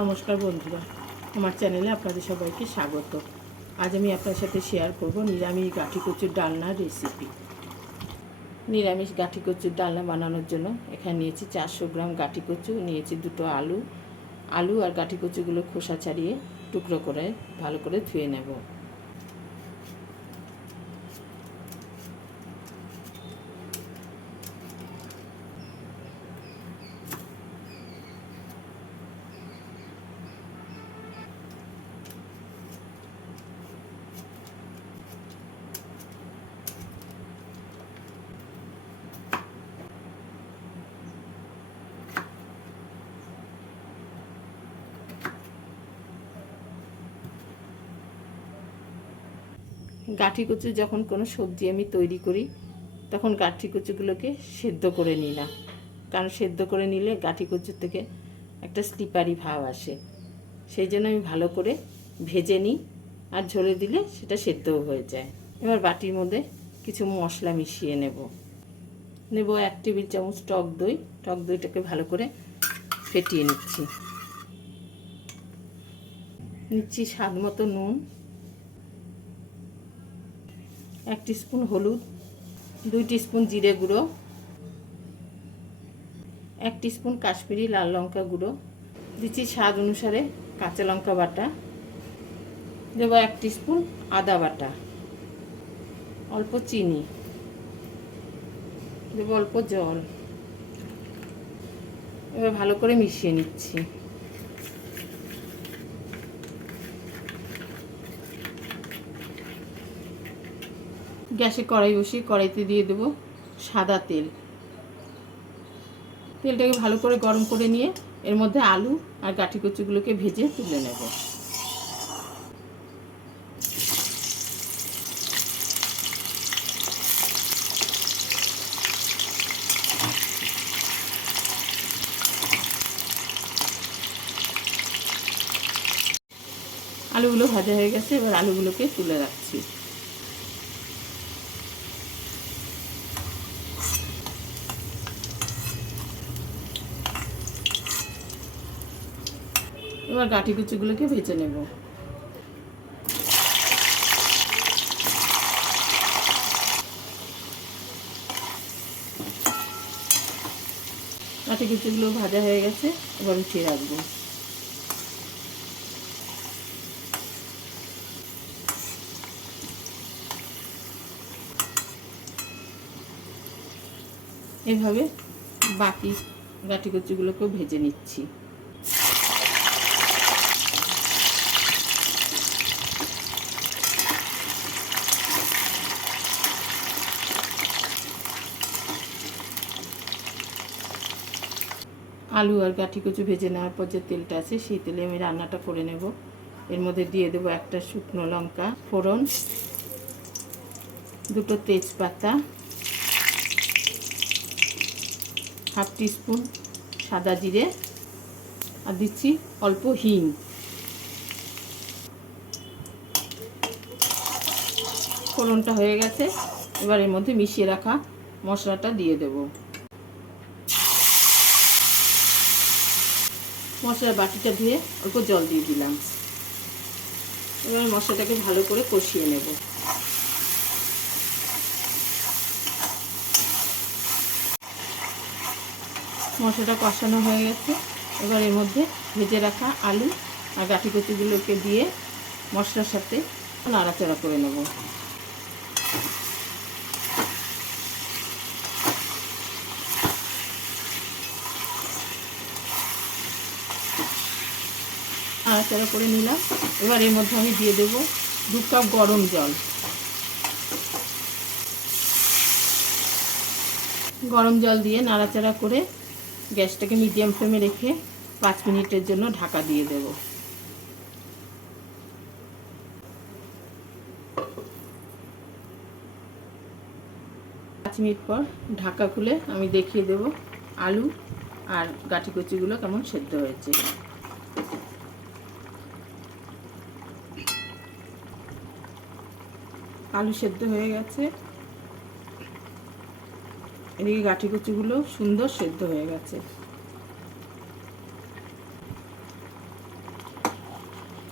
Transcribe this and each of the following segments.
নমস্কার বন্ধুরা, আমার চ্যানেলে আপনাদের সবাইকে স্বাগত। আজ আমি আপনার সাথে শেয়ার করব নিরামিষ গাঠি কচুর ডালনার রেসিপি। নিরামিষ গাঠি কচুর ডালনা বানানোর জন্য এখানে নিয়েছি 400 গ্রাম গাঠি কচু, নিয়েছি দুটো আলু আর গাঠি কচুগুলো খোসা ছাড়িয়ে টুকরো করে ভালো করে ধুয়ে নেব। গাঠি কচু যখন কোনো সবজি আমি তৈরি করি তখন গাঠি কচুগুলোকে সেদ্ধ করে নিই না, কারণ সেদ্ধ করে নিলে গাঠি কচুর থেকে একটা স্লিপারি ভাব আসে। সেই জন্য আমি ভালো করে ভেজে নিই, আর ঝোলে দিলে সেটা সেদ্ধও হয়ে যায়। এবার বাটির মধ্যে কিছু মশলা মিশিয়ে নেব 1 টেবিল চামচ টক দইটাকে ভালো করে ফেটিয়ে নিচ্ছি স্বাদ মতো নুন, 1 টিস্পুন হলুদ, 2 টিস্পুন জিরে গুঁড়ো, 1 টিস্পুন কাশ্মীরি লাল লঙ্কা গুঁড়ো, দিচ্ছি স্বাদ অনুসারে কাঁচা লঙ্কা বাটা, দেবো 1 টিস্পুন আদা বাটা, অল্প চিনি, দেবো অল্প জল। এবার ভালো করে মিশিয়ে নিচ্ছি। গ্যাসে কড়াই বসিয়ে কড়াইতে দিয়ে দেবো সাদা তেল। তেলটাকে ভালো করে গরম করে নিয়ে এর মধ্যে আলু আর গাঠি কচুগুলোকে ভেজে তুলে নেব। আলুগুলো ভাজা হয়ে গেছে, এবার আলুগুলোকে তুলে রাখছি। এবার গাঠি কচুগুলোকে ভেজে নেব। গাঠি কচুগুলো ভাজা হয়ে গেছে, এবার উঠিয়ে রাখবো। এভাবে বাকি গাঠি কচুগুলোকেও ভেজে নিচ্ছি। আলু আর গাঠি কচু ভেজে নেওয়ার পর যে তেলটা আছে সেই তেলে আমি রান্নাটা করে নেব। এর মধ্যে দিয়ে দেবো 1টা শুকনো লঙ্কা ফোড়ন, 2টো তেজপাতা, 1/2 টিস্পুন সাদা জিরে, আর দিচ্ছি অল্প হিং। ফোড়নটা হয়ে গেছে, এবার এর মধ্যে মিশিয়ে রাখা মশলাটা দিয়ে দেব। মশলার বাটিটা ধুয়ে অল্প জল দিয়ে দিলাম। এবার মশলাটাকে ভালো করে কষিয়ে নেব। মশলাটা কষানো হয়ে গেছে, এবার এর মধ্যে ভেজে রাখা আলু আর গাঠি কচুগুলোকে দিয়ে মশলার সাথে নাড়াচাড়া করে নেব। নাড়াচাড়া করে নিলাম। এবার এর মধ্যে আমি দিয়ে দেব 2 কাপ গরম জল। গরম জল দিয়ে নাড়াচাড়া করে গ্যাসটাকে মিডিয়াম ফ্লেমে রেখে 5 মিনিটের জন্য ঢাকা দিয়ে দেব। 5 মিনিট পর ঢাকা খুলে আমি দেখিয়ে দেব আলু আর গাঠি কচুগুলো কেমন সেদ্ধ হয়েছে। আলু সেদ্ধ হয়ে গেছে, এদিকে গাঠি কচুগুলো সুন্দর সেদ্ধ হয়ে গেছে।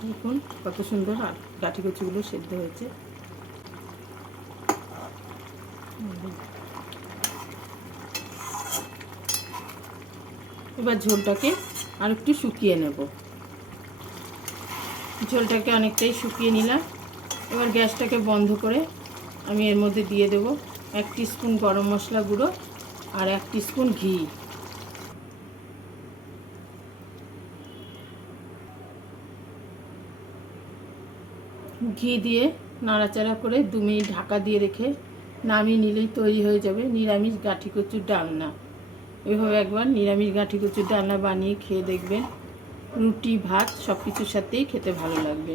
দেখুন কত সুন্দর গাঠি কচুগুলো সেদ্ধ হয়েছে। এবার ঝোলটাকে আর একটু শুকিয়ে নেব। ঝোলটাকে অনেকটাই শুকিয়ে নিলাম। এবার গ্যাসটাকে বন্ধ করে আমি এর মধ্যে দিয়ে দেব 1 টিস্পুন গরম মশলা গুঁড়ো আর 1 টিস্পুন ঘি। ঘি দিয়ে নাড়াচাড়া করে 2 মিনিট ঢাকা দিয়ে রেখে নামিয়ে নিলেই তৈরি হয়ে যাবে নিরামিষ গাঠি কচুর ডালনা। এভাবে একবার নিরামিষ গাঠি কচুর ডালনা বানিয়ে খেয়ে দেখবেন। রুটি ভাত সব কিছুর সাথেই খেতে ভালো লাগবে।